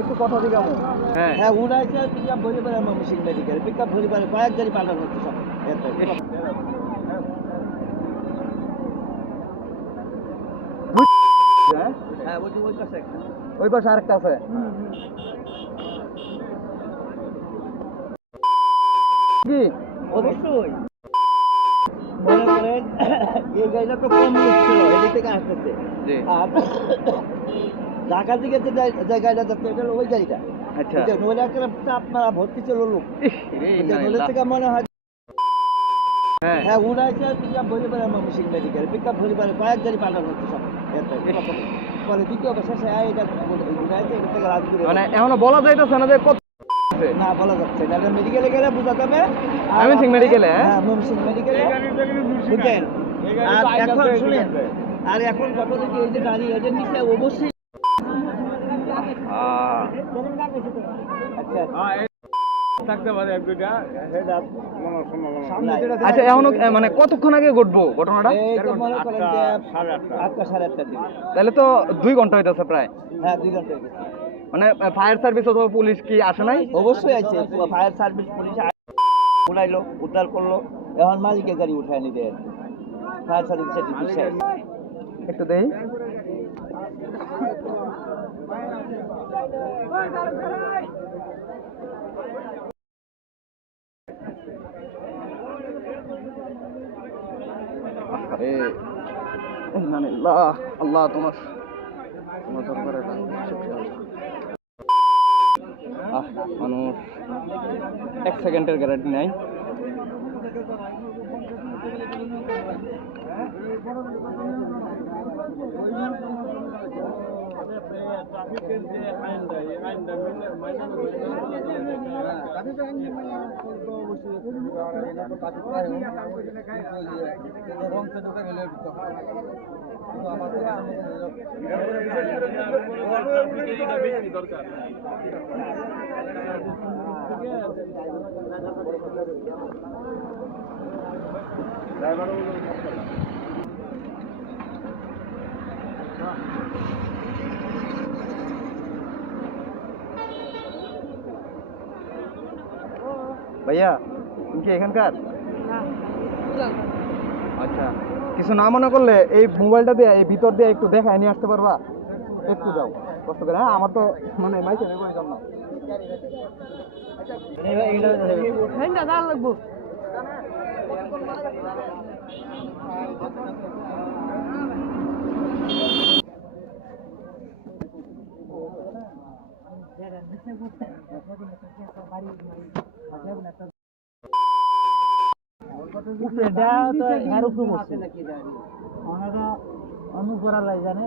একটু কথা দিকে আমো। হ্যাঁ হ্যাঁ উড়াইছে পিকআপ ভরে পারে আমার মেশিন মেডিকেল পিকআপ ভরে পারে কয়েক গাড়ি পাল্টানো হচ্ছে সব হ্যাঁ হ্যাঁ ওই পাশে একটা ওই পাশে আরেকটা আছে। কি অবশ্যই মনে করেন এই গাড়িটা তো কম লোক ছিল এদিক থেকে আসতেছে জি আর ঢাকার দিকে যে গাড়িটা যাচ্ছে এটা হলো ওই গাড়িটা আচ্ছা নইলে একটা চাপ মারা ভর্তি ছিল লোক নইলে থেকে মনে হয় হ্যাঁ হ্যাঁ উড়াইছে পিকআপ ভরে পারে আমার মেশিন মেডিকেল পিকআপ ভরে পারে কয়েক গাড়ি পাল্টানো হচ্ছে সব পরে দ্বিতীয় শেষে এটা উড়াইছে এটা থেকে রাত দূরে মানে এখনো বলা যাইতেছে না যে কত আছে। না বলা যাচ্ছে না এটা মেডিকেলে গেলে বোঝা যাবে ময়মনসিংহ মেডিকেলে, হ্যাঁ? হ্যাঁ ময়মনসিংহ মেডিকেলে বুঝছেন আর এখন শুনেন আর এখন কত থেকে এই যে গাড়ি এদের নিচে অবশ্যই আচ্ছা থাকতে পারে এক দুইটা সেটা মনে সম্ভাবনা আচ্ছা এখনো মানে কতক্ষণ আগে ঘটবো ঘটনাটা? এই তো মনে করেন যে 8:30 8টা 8:30 দিন তাহলে তো 2 ঘন্টা হইতেছে প্রায়। হ্যাঁ 2 ঘন্টা হয়ে গেছে মানে ফায়ার সার্ভিস অথবা পুলিশ কি আসে নাই? অবশ্যই আছে ফায়ার সার্ভিস পুলিশ উঠাইলো উদ্ধার করলো এখন মালিকের গাড়ি উঠায় নিতে ফায়ার সার্ভিসের বিষয় একটু দেই। আরে ইন্নালিল্লাহ, আল্লাহ তোমার দরবারে মানুষ 1 সেকেন্ডের গ্যারান্টি নাই। ট্রাফিকের যে আইনটা এই আইনটা দরকার ভাইয়া তুমি কি এখানকার? আচ্ছা কিছু না মনে করলে এই মোবাইলটা দিয়ে এই ভিতর দিয়ে একটু দেখায় নিয়ে আসতে পারবা? একটু যাও কষ্ট করে। হ্যাঁ আমার তো মানে মাইকে নেব এই জন্য। লাগবো অনুকরা লাই জানে